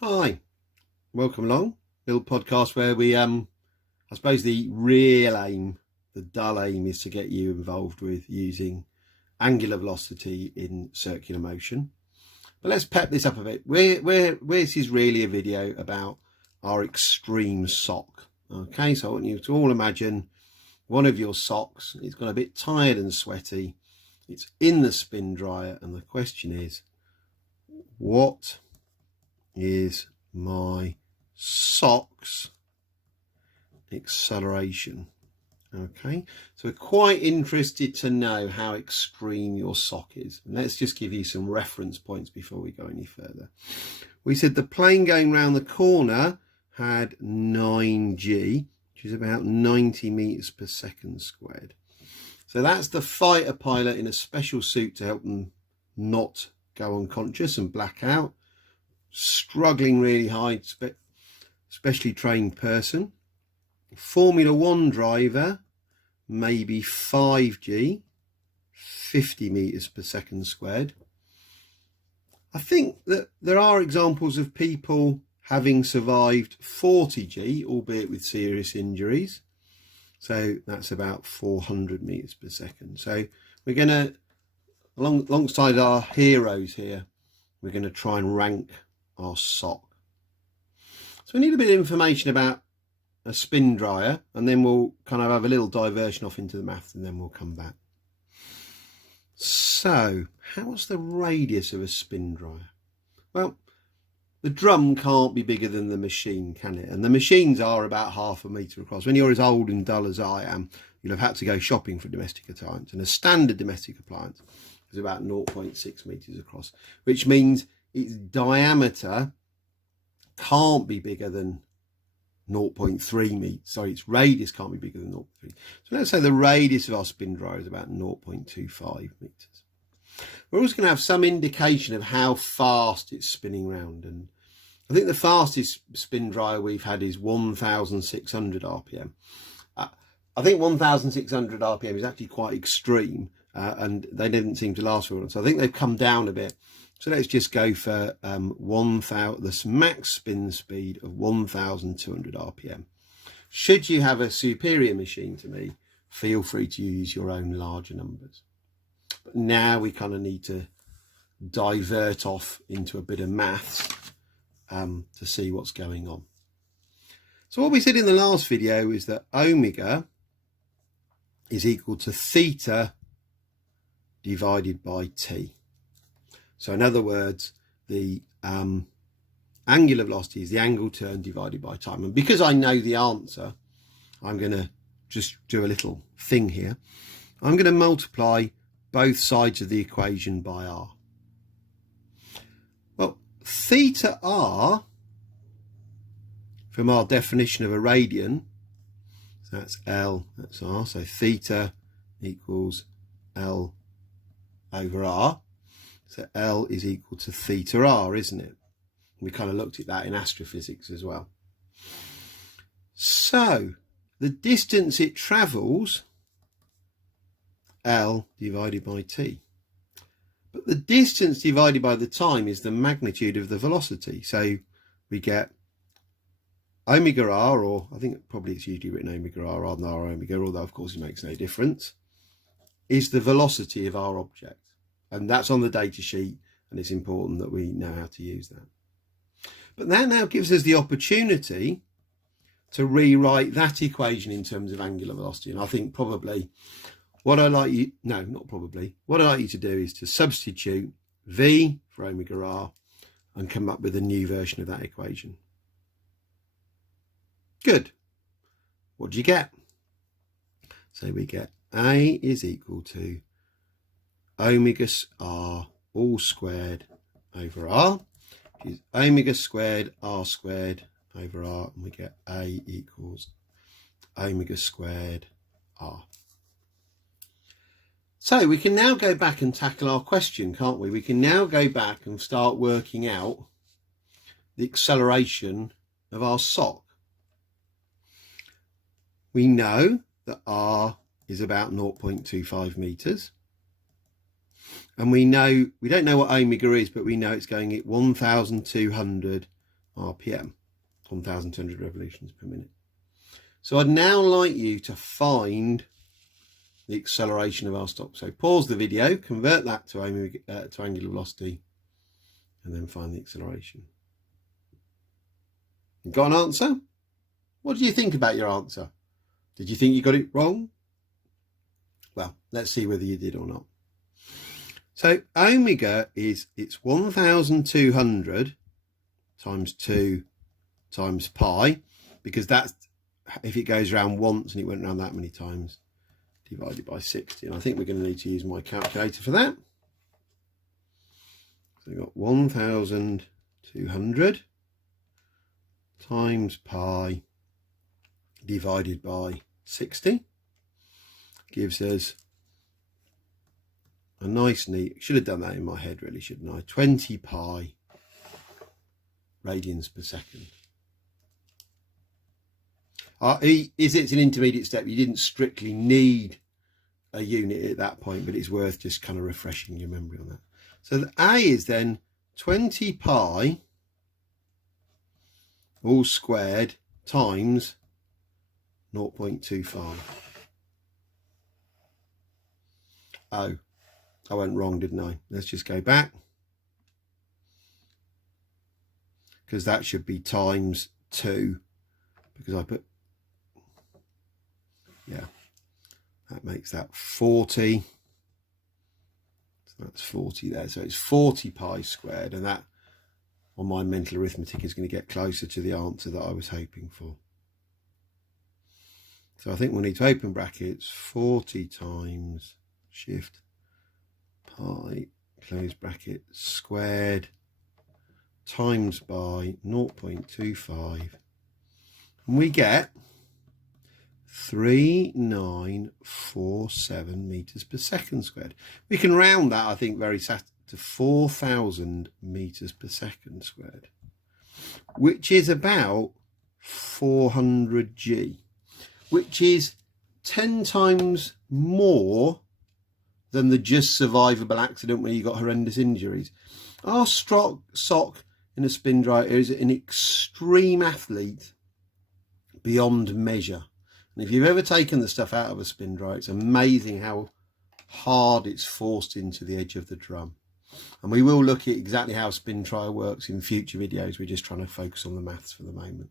Hi, welcome along. Little podcast where we, I suppose the real aim, the dull aim is to get you involved with using angular velocity in circular motion. But let's pep this up a bit. This is really a video about our extreme sock. Okay, so I want you to all imagine one of your socks. It's got a bit tired and sweaty. It's in the spin dryer, and the question is, what is my sock's acceleration? Okay, so we're quite interested to know how extreme your sock is, and let's just give you some reference points before we go any further. We said the plane going round the corner had 9g, which is about 90 meters per second squared. So that's the fighter pilot in a special suit to help them not go unconscious and black out. Struggling really hard, specially trained person. Formula One driver, maybe 5g, 50 meters per second squared. I think that there are examples of people having survived 40g, albeit with serious injuries. So that's about 400 meters per second. So we're going to, alongside our heroes here, we're going to try and rank our sock. So we need a bit of information about a spin dryer, and then we'll kind of have a little diversion off into the maths, and then we'll come back. So how's the radius of a spin dryer? Well, the drum can't be bigger than the machine, can it? And the machines are about 1/2 metre across. When you're as old and dull as I am, you'll have had to go shopping for a domestic appliance, and a standard domestic appliance is about 0.6 metres across, which means its diameter can't be bigger than 0.3 meters. Sorry, its radius can't be bigger than 0.3. So let's say the radius of our spin dryer is about 0.25 meters. We're also going to have some indication of how fast it's spinning round. And I think the fastest spin dryer we've had is 1,600 RPM. I think 1,600 RPM is actually quite extreme, and they didn't seem to last for long. So I think they've come down a bit. So let's just go for the max spin speed of 1,200 RPM. Should you have a superior machine to me, feel free to use your own larger numbers. But now we kind of need to divert off into a bit of maths to see what's going on. So what we said in the last video is that omega is equal to theta divided by t. So in other words, the angular velocity is the angle turned divided by time. And because I know the answer, I'm going to just do a little thing here. I'm going to multiply both sides of the equation by r. Well, theta r, from our definition of a radian, so that's L, that's r, so theta equals L over r. So L is equal to theta r, isn't it? We kind of looked at that in astrophysics as well. So the distance it travels, L divided by t. But the distance divided by the time is the magnitude of the velocity. So we get omega r, or I think probably it's usually written omega r rather than r omega, although of course it makes no difference, is the velocity of our object. And that's on the data sheet, and it's important that we know how to use that. But that now gives us the opportunity to rewrite that equation in terms of angular velocity. And I think probably what I'd like you to do is to substitute V for omega r and come up with a new version of that equation. Good. What do you get? So we get A is equal to omega r all squared over r, which is omega squared r squared over r, and we get A equals omega squared r. So we can now go back and tackle our question, can't we? We can now go back and start working out the acceleration of our sock. We know that r is about 0.25 meters. And we don't know what omega is, but we know it's going at 1,200 RPM, 1,200 revolutions per minute. So I'd now like you to find the acceleration of our stock. So pause the video, convert that to angular velocity, and then find the acceleration. You got an answer? What do you think about your answer? Did you think you got it wrong? Well, let's see whether you did or not. So omega it's 1,200 times 2 times pi, because that's if it goes around once and it went around that many times, divided by 60. And I think we're going to need to use my calculator for that. So we've got 1,200 times pi divided by 60 gives us a nice neat, should have done that in my head really, shouldn't I? 20 pi radians per second. It's an intermediate step. You didn't strictly need a unit at that point, but it's worth just kind of refreshing your memory on that. So the A is then 20 pi all squared times 0.25. Oh, I went wrong, didn't I? Let's just go back, because that should be times 2, because I put, yeah, that makes that 40. So that's 40 there. So it's 40 pi squared, and that on my mental arithmetic is going to get closer to the answer that I was hoping for. So I think we'll need to open brackets 40 times shift pi close bracket squared times by 0.25, and we get 3947 meters per second squared. We can round that, I think, very to 4,000 meters per second squared, which is about 400 G, which is 10 times more than the just survivable accident where you got horrendous injuries. Our sock in a spin dryer is an extreme athlete beyond measure. And if you've ever taken the stuff out of a spin dryer, it's amazing how hard it's forced into the edge of the drum. And we will look at exactly how a spin dryer works in future videos. We're just trying to focus on the maths for the moment.